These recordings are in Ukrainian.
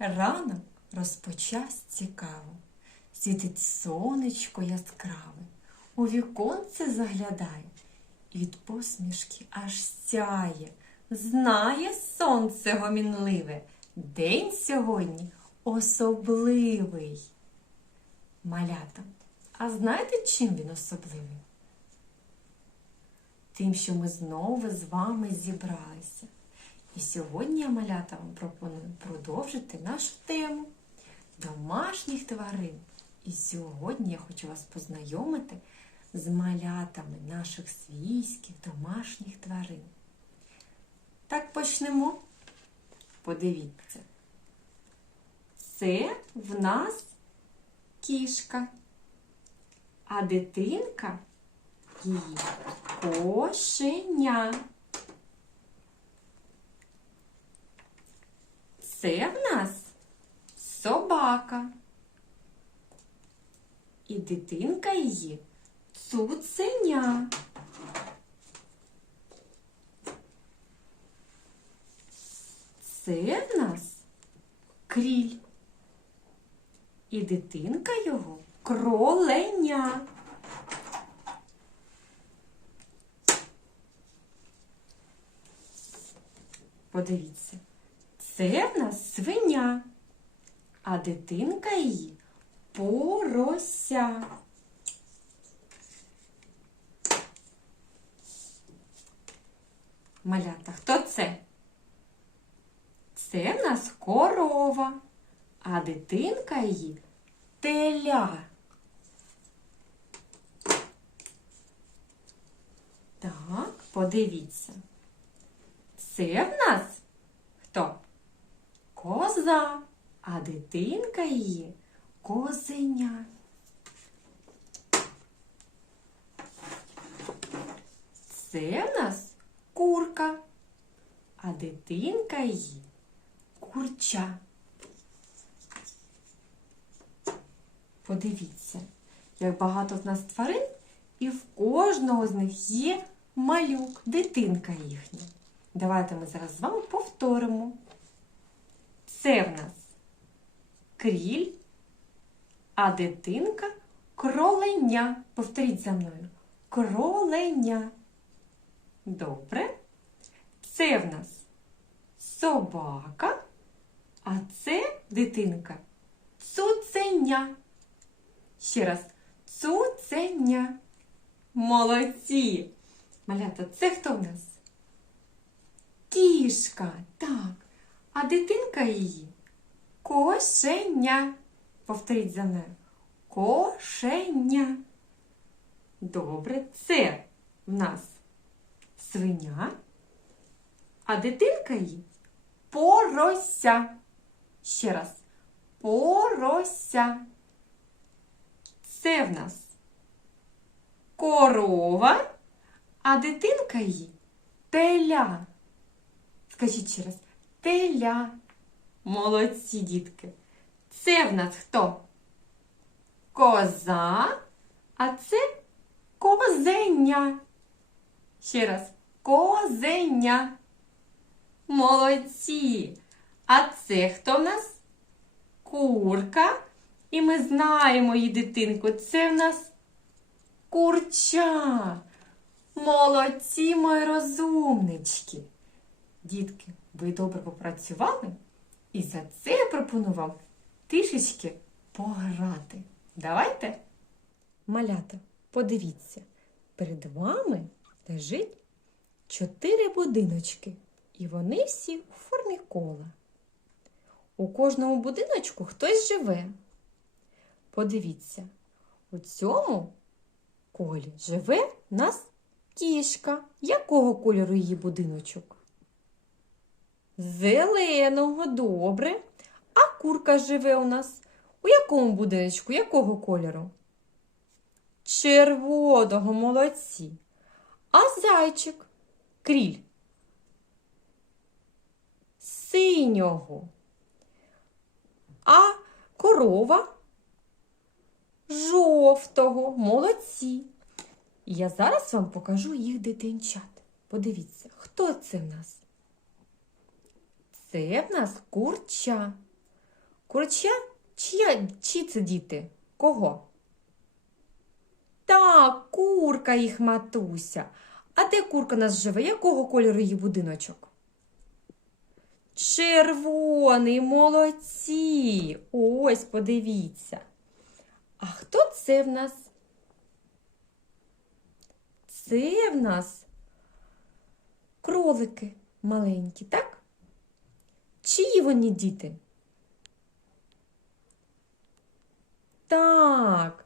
Ранок розпочався цікаво. Світить сонечко яскраве, у віконце заглядає, і від посмішки аж сяє. Знає сонце гомінливе, день сьогодні особливий. Малята, а знаєте, чим він особливий? Тим, що ми знову з вами зібралися. І сьогодні я малята вам пропоную продовжити нашу тему домашніх тварин. І сьогодні я хочу вас познайомити з малятами наших свійських домашніх тварин. Так почнемо. Подивіться. Це в нас кішка, а дитинка її кошеня. Це в нас собака. І дитинка її цуценя. Це в нас кріль. І дитинка його кроленя. Подивіться. Це в нас свиня, а дитинка її порося. Малята, хто це? Це в нас корова, а дитинка її теля. Так, подивіться. Це в нас хто? Коза, а дитинка її козеня. Це в нас курка, а дитинка її курча. Подивіться, як багато в нас тварин, і в кожного з них є малюк, дитинка їхня. Давайте ми зараз з вами повторимо. Це в нас кріль, а дитинка кроленя. Повторіть за мною. Кроленя. Добре. Це в нас собака, а це дитинка цуценя. Ще раз. Цуценя. Молодці. Малята, це хто в нас? Кішка, так. А дитинка її кошеня. Повторіть за мною. Кошеня. Добре, це в нас свиня, а дитинка її порося. Ще раз. Порося. Це в нас корова, а дитинка її теля. Скажіть ще раз. Теля. Молодці, дітки. Це в нас хто? Коза, а це козеня. Ще раз. Козеня. Молодці. А це хто в нас? Курка. І ми знаємо її дитинку. Це в нас курча. Молодці, мої розумнички. Дітки, ви добре попрацювали? І за це я пропоную вам трішечки пограти. Давайте. Малята, подивіться, перед вами лежить чотири будиночки, і вони всі у формі кола. У кожному будиночку хтось живе. Подивіться, у цьому колі живе нас кішка. Якого кольору її будиночок? Зеленого, добре. А курка живе у нас. У якому будиночку? Якого кольору? Червоного, молодці. А зайчик? Кріль. Синього. А корова жовтого. Молодці. І я зараз вам покажу їх дитинчат. Подивіться, хто це в нас? Це в нас курча. Курча? Чия, чиї це діти? Кого? Так, курка їх матуся. А де курка нас живе? Якого кольору її будиночок? Червоний, молодці. Ось, подивіться. А хто це в нас? Це в нас кролики маленькі, так? Чиї вони діти? Так,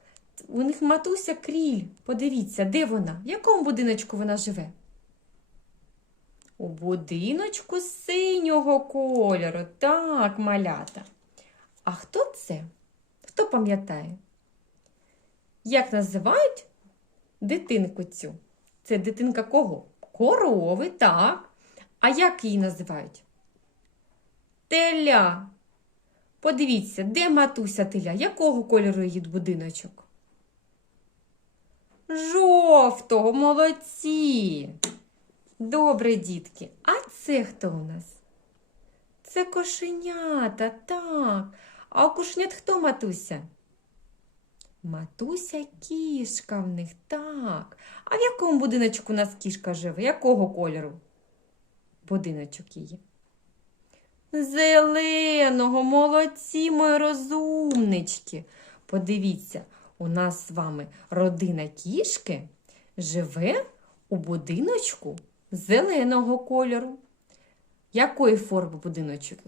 у них матуся кріль. Подивіться, де вона? В якому будиночку вона живе? У будиночку синього кольору. Так, малята. А хто це? Хто пам'ятає? Як називають дитинку цю? Це дитинка кого? Корови, так. А як її називають? Теля. Подивіться, де матуся теля? Якого кольору її будиночок? Жовтого, молодці. Добре, дітки. А це хто у нас? Це кошенята, так. А у кошенят хто матуся? Матуся кішка в них, так. А в якому будиночку у нас кішка живе? Якого кольору? Будиночок її. Зеленого, молодці, мої розумнички. Подивіться, у нас з вами родина кішки живе у будиночку зеленого кольору. Якої форми будиночок?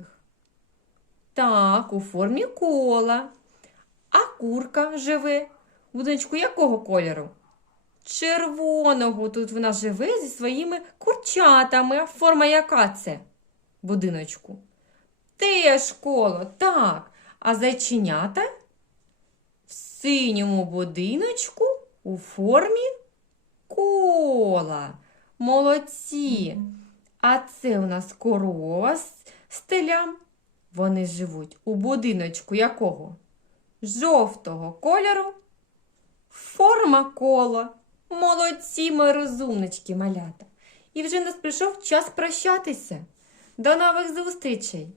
Так, у формі кола. А курка живе в будиночку якого кольору? Червоного. Тут вона живе зі своїми курчатами. А форма яка це? Будиночку. Теж коло, так. А зайченята в синьому будиночку у формі кола. Молодці. А це у нас корова з з телям. Вони живуть у будиночку якого? Жовтого кольору. Форма кола. Молодці, мої розумнички, малята. І вже нас прийшов час прощатися. До нових зустрічей!